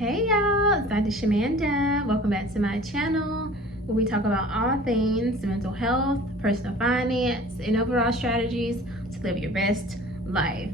Hey y'all, it's Dr. Shamanda. Welcome back to my channel where we talk about all things mental health, personal finance, and overall strategies to live your best life.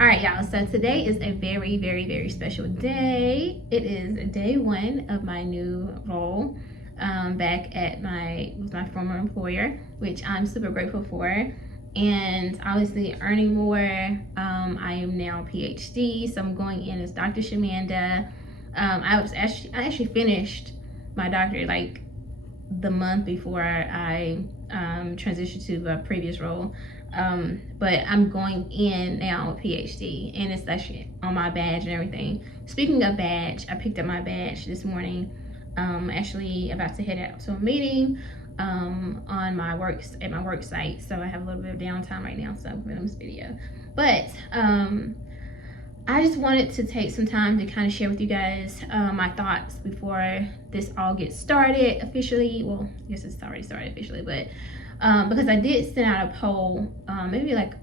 All right, y'all, so today is a very special day. It is day one of my new role back at my former employer, which I'm super grateful for. And obviously earning more. I am now PhD, so I'm going in as Dr. Shamanda. I actually finished my doctorate like the month before I transitioned to a previous role. But I'm going in now with PhD, and it's actually on my badge and everything. Speaking of badge, I picked up my badge this morning. Actually about to head out to a meeting on my work site, so I have a little bit of downtime right now, so I'm filming this video. But I just wanted to take some time to kind of share with you guys my thoughts before this all gets started officially. Well, I guess it's already started officially, but because I did send out a poll maybe like,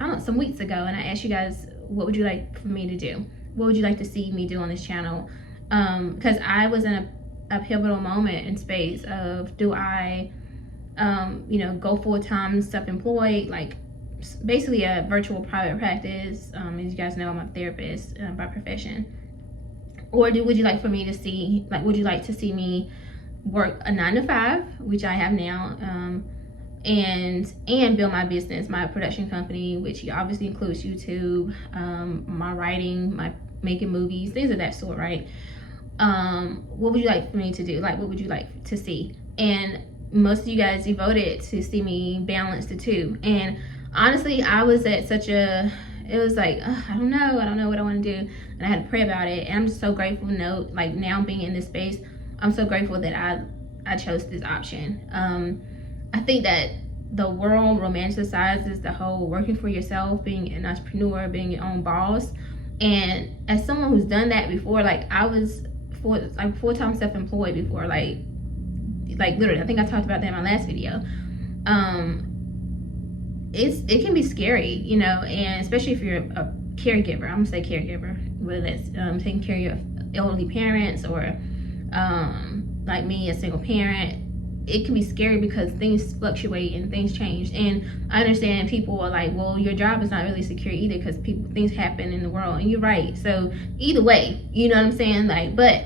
I don't know, some weeks ago, and I asked you guys, what would you like for me to do? What would you like to see me do on this channel? Because I was in a pivotal moment in space of, do I go full-time self-employed, like basically a virtual private practice. As you guys know, I'm a therapist by profession. Or would you like for me to see, like, would you like to see me work a 9-to-5, which I have now, and build my business, my production company, which obviously includes YouTube, my writing, my making movies, things of that sort, right? What would you like for me to do? Like, what would you like to see? And most of you guys, you voted to see me balance the two. And honestly, I was at such a, it was like, I don't know what I want to do, and I had to pray about it. And I'm just so grateful. Like now being in this space, I'm so grateful that I chose this option. I think that the world romanticizes the whole working for yourself, being an entrepreneur, being your own boss. And as someone who's done that before, like I was full-time self-employed before, like literally, I think I talked about that in my last video. It can be scary, and especially if you're a caregiver. I'm gonna say caregiver, whether that's taking care of your elderly parents or like me, a single parent. It can be scary because things fluctuate and things change. And I understand people are like, well, your job is not really secure either, because things happen in the world, and you're right. So either way, you know what I'm saying? Like, but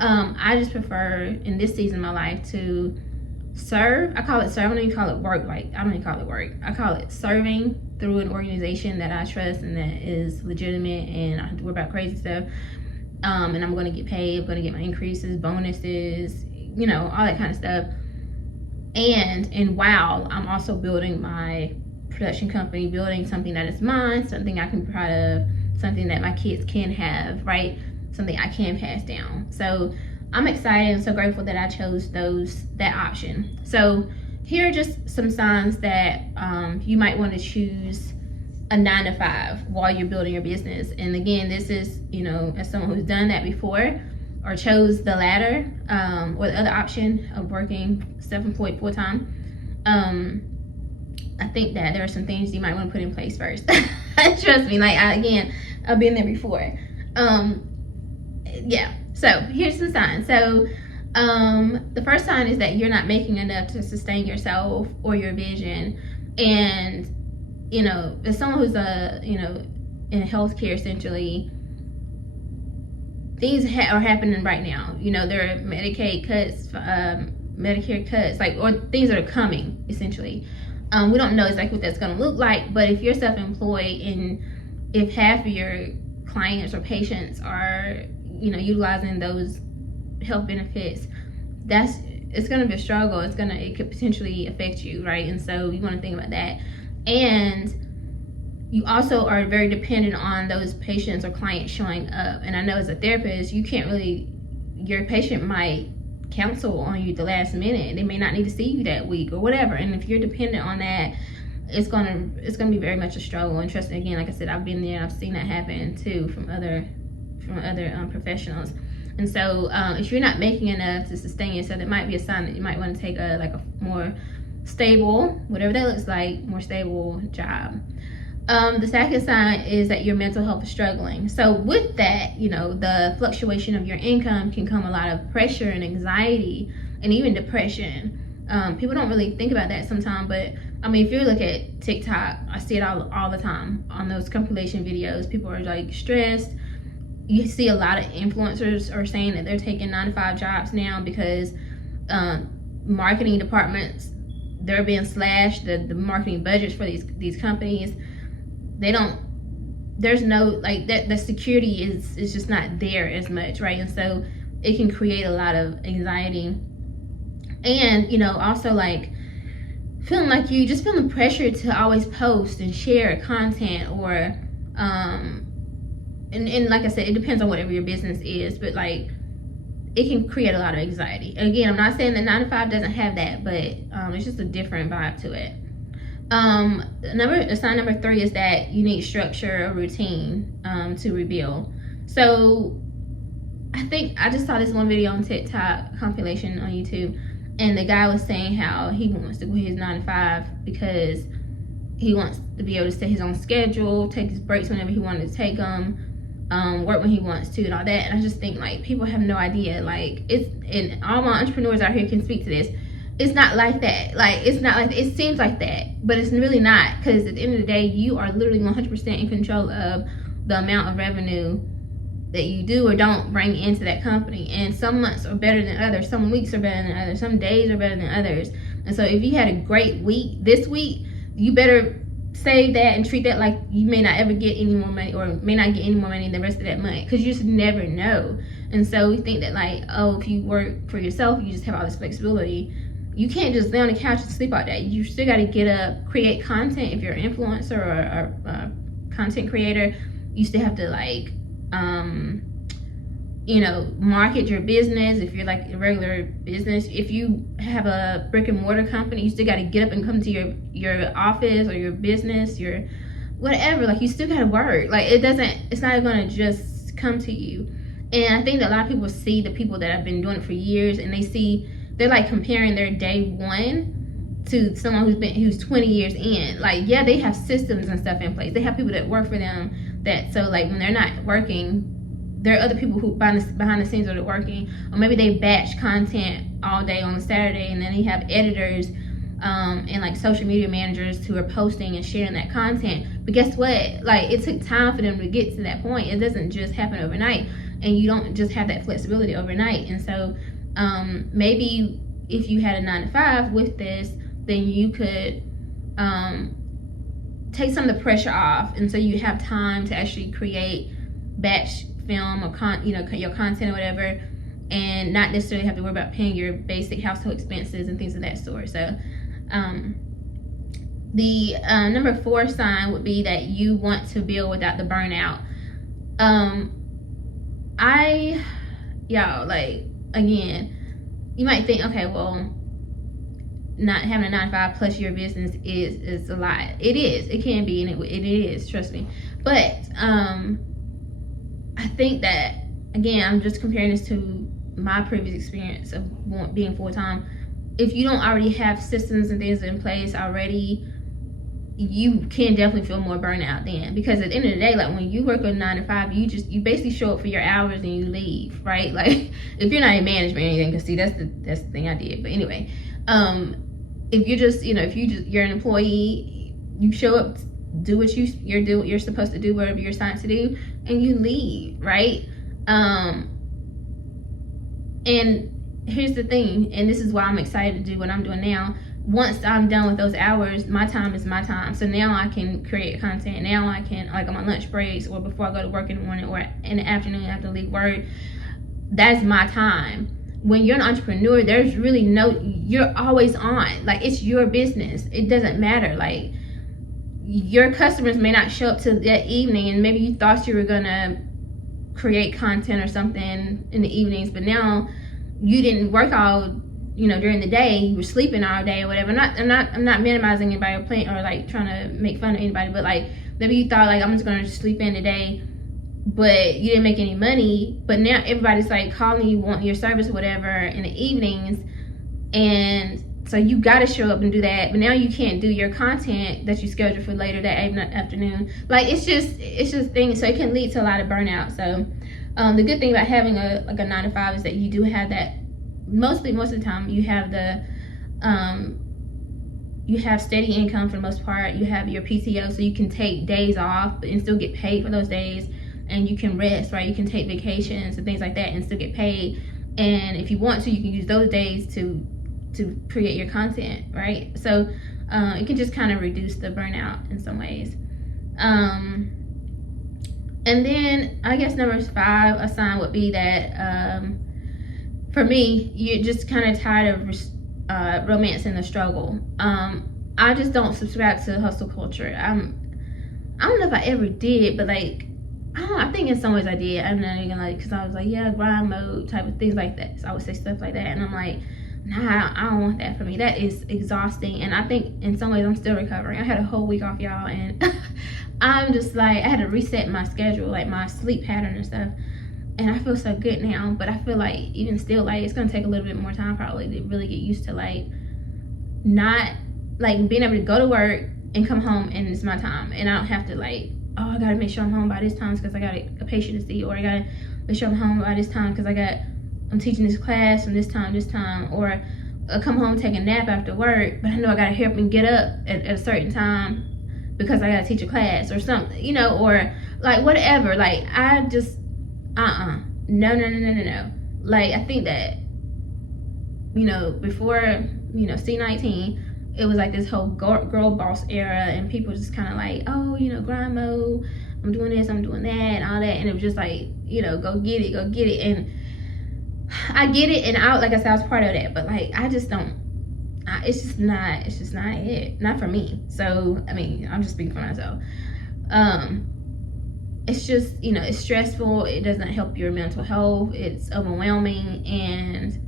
I just prefer in this season of my life to serve. I call it serve. I don't even call it work. Like, I don't even call it work. I call it serving through an organization that I trust and that is legitimate, and I don't have to worry about crazy stuff. And I'm going to get paid. I'm going to get my increases, bonuses, all that kind of stuff. And while I'm also building my production company, building something that is mine, something I can be proud of, something that my kids can have, right? Something I can pass down. So I'm excited and so grateful that I chose that option. So here are just some signs that you might want to choose a 9-to-5 while you're building your business. And again, this is, as someone who's done that before or chose the latter, or the other option of working self-employed full-time, I think that there are some things you might want to put in place first. Trust me, like I've been there before. Yeah, so here's some signs. So the first sign is that you're not making enough to sustain yourself or your vision. And as someone who's in healthcare, essentially, things are happening right now. There are Medicaid cuts, Medicare cuts, or things that are coming, essentially. We don't know exactly what that's going to look like, but if you're self-employed and if half of your clients or patients are, utilizing those health benefits, it's going to be a struggle. It could potentially affect you, right? And so you want to think about that. And you also are very dependent on those patients or clients showing up. And I know as a therapist, you can't really, your patient might cancel on you at the last minute. They may not need to see you that week or whatever. And if you're dependent on that, it's gonna be very much a struggle. And trust me, again, like I said, I've been there and I've seen that happen too from other professionals. And so if you're not making enough to sustain yourself, it might be a sign that you might want to take a more stable, whatever that looks like, more stable job. The second sign is that your mental health is struggling. So with that, the fluctuation of your income can come a lot of pressure and anxiety and even depression. People don't really think about that sometimes, but I mean, if you look at TikTok, I see it all the time on those compilation videos. People are like stressed. You see a lot of influencers are saying that they're taking 9-to-5 jobs now because marketing departments, they're being slashed. The marketing budgets for these companies, there's no, like, that the security is just not there as much, right? And so it can create a lot of anxiety, and also like feeling like you just feeling pressure to always post and share content, or and like I said, it depends on whatever your business is, but like it can create a lot of anxiety. Again, I'm not saying that 9-to-5 doesn't have that, but it's just a different vibe to it. Sign number 3 is that you need structure or routine to rebuild. So I think I just saw this one video on TikTok compilation on YouTube, and the guy was saying how he wants to quit his 9-to-5 because he wants to be able to set his own schedule, take his breaks whenever he wanted to take them, work when he wants to, and all that. And I just think, like, people have no idea. Like, and all my entrepreneurs out here can speak to this. It's not like that. Like, it's not like, it seems like that, but it's really not, because at the end of the day, you are literally 100% in control of the amount of revenue that you do or don't bring into that company. And some months are better than others, some weeks are better than others, some days are better than others. And so if you had a great week this week, you better save that and treat that like you may not ever get any more money, or may not get any more money the rest of that month, because you just never know. And so we think that, like, oh, if you work for yourself, you just have all this flexibility. You can't just lay on the couch and sleep all day. You still got to get up, create content. If you're an influencer or a content creator, you still have to, like, market your business. If you're like a regular business, if you have a brick and mortar company, you still got to get up and come to your office or your business, your whatever. Like, you still got to work. Like, it's not going to just come to you. And I think that a lot of people see the people that have been doing it for years, and they're like comparing their day one to someone who's 20 years in. Like, yeah, they have systems and stuff in place. They have people that work for them, so like when they're not working, there are other people who behind the scenes are working, or maybe they batch content all day on a Saturday, and then you have editors and like social media managers who are posting and sharing that content. But guess what? Like, it took time for them to get to that point. It doesn't just happen overnight, and you don't just have that flexibility overnight. And so maybe if you had a 9-to-5 with this, then you could take some of the pressure off, and so you have time to actually create batch film or your content or whatever, and not necessarily have to worry about paying your basic household expenses and things of that sort. So the number 4 sign would be that you want to build without the burnout. Again, you might think, okay, well, not having a 9-to-5 plus your business is a lot. It is. It can be, and it is. Trust me. But I think that, again, I'm just comparing this to my previous experience of being full-time. If you don't already have systems and things in place already, you can definitely feel more burnout then, because at the end of the day, like, when you work a 9-to-5, you basically show up for your hours and you leave, right? Like, if you're not in management or anything, because see, that's the thing I did. But anyway, if you're an employee, you show up, do what you're supposed to do, whatever you're assigned to do, and you leave, right? And here's the thing, and this is why I'm excited to do what I'm doing now. Once I'm done with those hours, my time is my time. So now I can create content. Now I can, like, on my lunch breaks, or before I go to work in the morning, or in the afternoon after I leave work, that's my time. When you're an entrepreneur, there's really you're always on. Like, it's your business. It doesn't matter. Like, your customers may not show up till that evening, and maybe you thought you were gonna create content or something in the evenings, but now you didn't work all during the day. You were sleeping all day or whatever. I'm not minimizing anybody or like trying to make fun of anybody, but like, maybe you thought, like, I'm just gonna sleep in today, but you didn't make any money. But now everybody's like calling you, wanting your service or whatever in the evenings, and So you got to show up and do that, but now you can't do your content that you scheduled for later that afternoon. Like it's just things. So it can lead to a lot of burnout. So the good thing about having a 9-to-5 is that you do have that. Most of the time, you have you have steady income for the most part. You have your PTO, so you can take days off and still get paid for those days, and you can rest, right? You can take vacations and things like that and still get paid. And if you want to, you can use those days to create your content, right? So it can just kind of reduce the burnout in some ways. And then I guess number 5, a sign would be that for me, you're just kind of tired of romancing the struggle. I just don't subscribe to hustle culture. I don't know if I ever did, but like I think in some ways I did. I'm not even like, because I was like, yeah, grind mode type of things like that. So I would say stuff like that, and I'm like, nah, I don't want that for me. That is exhausting. And I think in some ways I'm still recovering. I had a whole week off, y'all, and I'm just like, I had to reset my schedule, like my sleep pattern and stuff. And I feel so good now, but I feel like even still, like, it's gonna take a little bit more time probably to really get used to like not like being able to go to work and come home and it's my time, and I don't have to like, oh, I gotta make sure I'm home by this time because I got a patient to see, or I gotta make sure I'm home by this time because I'm teaching this class from this time, or come home, take a nap after work, but I know I gotta help and get up at a certain time because I gotta teach a class or something, you know, or like whatever. Like I just no. Like I think that, you know, before, you know, C19, it was like this whole girl boss era, and people just kind of like, oh, you know, grind mode, I'm doing this, I'm doing that, and all that, and it was just like, you know, go get it, and I get it, and like I said, I was part of that, but like I just don't. It's just not it, not for me. So I mean, I'm just speaking for myself. It's just, you know, it's stressful. It doesn't help your mental health. It's overwhelming, and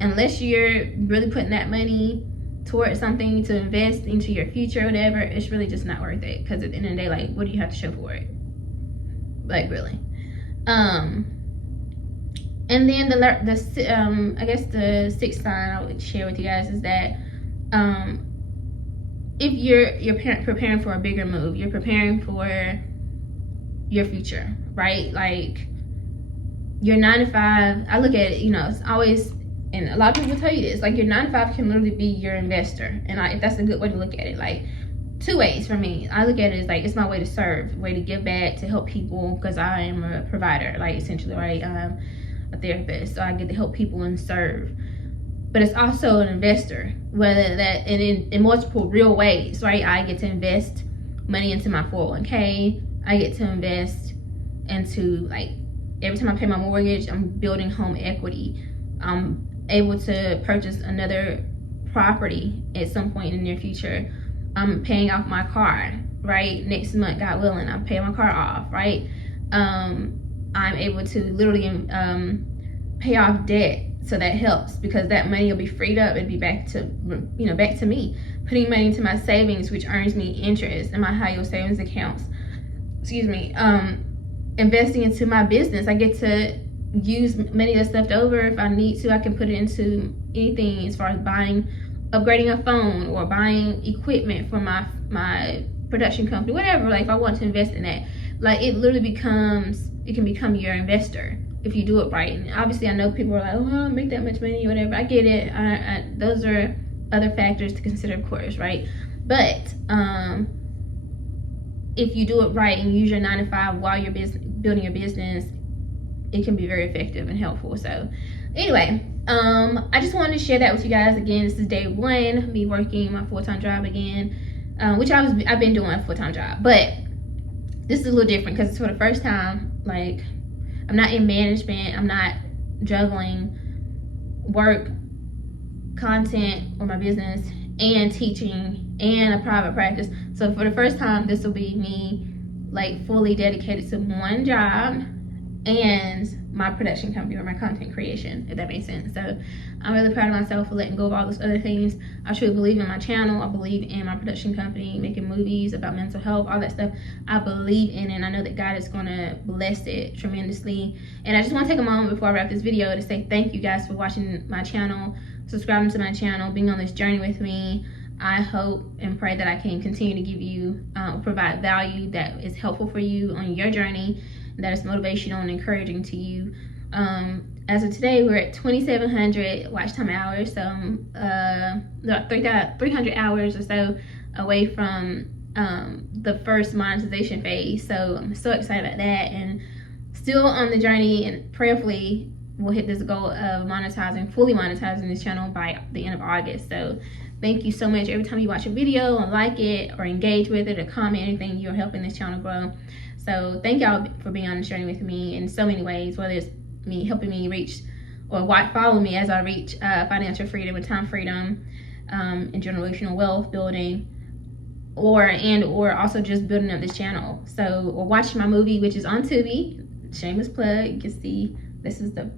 unless you're really putting that money towards something to invest into your future or whatever, it's really just not worth it. Because at the end of the day, like, what do you have to show for it? Like, really. And then I guess the 6th sign I would share with you guys is that if you're preparing for a bigger move, you're preparing for your future, right? Like your 9-to-5, I look at it, you know, it's always, and a lot of people tell you this, like your 9-to-5 can literally be your investor. And if that's a good way to look at it, like 2 ways for me. I look at it as like, it's my way to serve, way to give back, to help people, because I am a provider, like essentially, right? I'm a therapist, so I get to help people and serve. But it's also an investor, whether that in multiple real ways, right? I get to invest money into my 401k. I get to invest into, like, every time I pay my mortgage, I'm building home equity. I'm able to purchase another property at some point in the near future. I'm paying off my car, right? Next month, God willing, I'm paying my car off, right? I'm able to literally pay off debt, so that helps because that money will be freed up. It'd be back to me. Putting money into my savings, which earns me interest in my high yield savings accounts. Investing into my business. I get to use money that's left over. If I need to, I can put it into anything as far as upgrading a phone or buying equipment for my production company, whatever. Like if I want to invest in that, like it can become your investor if you do it right. And obviously I know people are like, oh, I don't make that much money or whatever. I get it. Those are other factors to consider, of course, right? But if you do it right and use your 9-to-5 while you're building your business, it can be very effective and helpful. So anyway, I just wanted to share that with you guys. Again, this is day 1, me working my full-time job again, which I've been doing a full-time job, but this is a little different because it's for the first time. Like, I'm not in management. I'm not juggling work, content, or my business, and teaching, and a private practice. So for the first time, this will be me like fully dedicated to one job and my production company or my content creation, if that makes sense. So I'm really proud of myself for letting go of all those other things. I truly believe in my channel. I believe in my production company, making movies about mental health, all that stuff. I believe in it, and I know that God is going to bless it tremendously. And I just want to take a moment before I wrap this video to say thank you guys for watching my channel. subscribing to my channel, being on this journey with me. I hope and pray that I can continue to give you, provide value that is helpful for you on your journey, that is motivational and encouraging to you. As of today, we're at 2,700 watch time hours, so 300 hours or so away from the first monetization phase. So I'm so excited about that, and still on the journey, and prayerfully we'll hit this goal of fully monetizing this channel by the end of August. So thank you so much. Every time you watch a video or like it or engage with it or comment anything, you're helping this channel grow. So thank y'all for being on this journey with me in so many ways, whether it's me helping me reach or follow me as I reach financial freedom and time freedom, and generational wealth building, or also just building up this channel. So, or watching my movie, which is on Tubi. Shameless plug. You can see this is the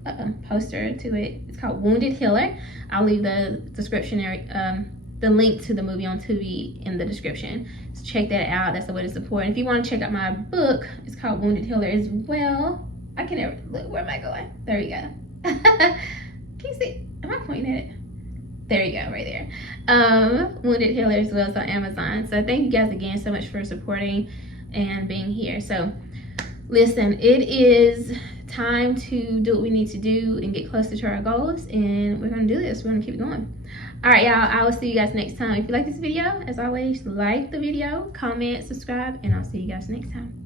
poster to it. It's called Wounded Healer. I'll leave the description area, the link to the movie on Tubi in the description. So check that out. That's the way to support. And if you want to check out my book, it's called Wounded Healer as well. I can never look. Where am I going? There we go. Can you see? Am I pointing at it? There you go, right there. Wounded Healer as well as on Amazon. So thank you guys again so much for supporting and being here. So listen, it is time to do what we need to do and get closer to our goals, and we're gonna do this. We're gonna keep going. All right, y'all, I will see you guys next time. If you like this video, as always, like the video, comment, subscribe, and I'll see you guys next time.